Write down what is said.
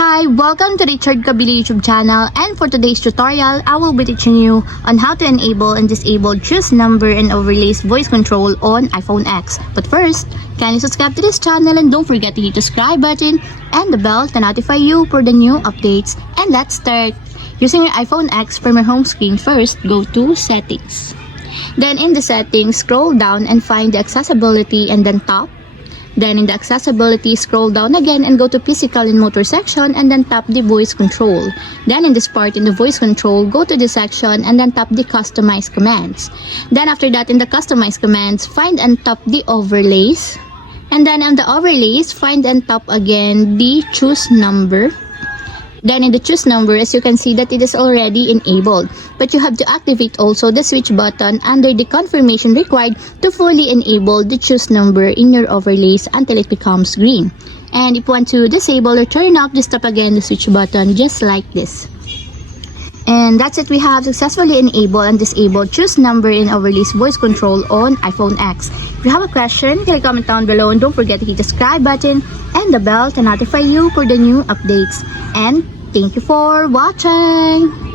Hi, welcome to Richard Kabili YouTube channel, and for today's tutorial, I will be teaching you on how to enable and disable choose number and overlays voice control on iPhone X. But first, can you subscribe to this channel and don't forget to hit the subscribe button and the bell to notify you for the new updates. And let's start. Using your iPhone X from your home screen, first go to Settings. Then in the settings, scroll down and find the accessibility and then tap. Then in the accessibility, scroll down again and go to physical and motor section and then tap the voice control. Then in this part in the voice control, go to the section and then tap the customize commands. Then after that in the customize commands, find and tap the overlays. And then on the overlays, find and tap again the choose number. Then in the choose number, as you can see that it is already enabled. But you have to activate also the switch button under the confirmation required to fully enable the choose number in your overlays until it becomes green. And if you want to disable or turn off, just tap again the switch button just like this. And that's it, we have successfully enabled and disabled choose number in overlays voice control on iPhone X. If you have a question, can you comment down below and don't forget to hit the subscribe button and the bell to notify you for the new updates. And thank you for watching!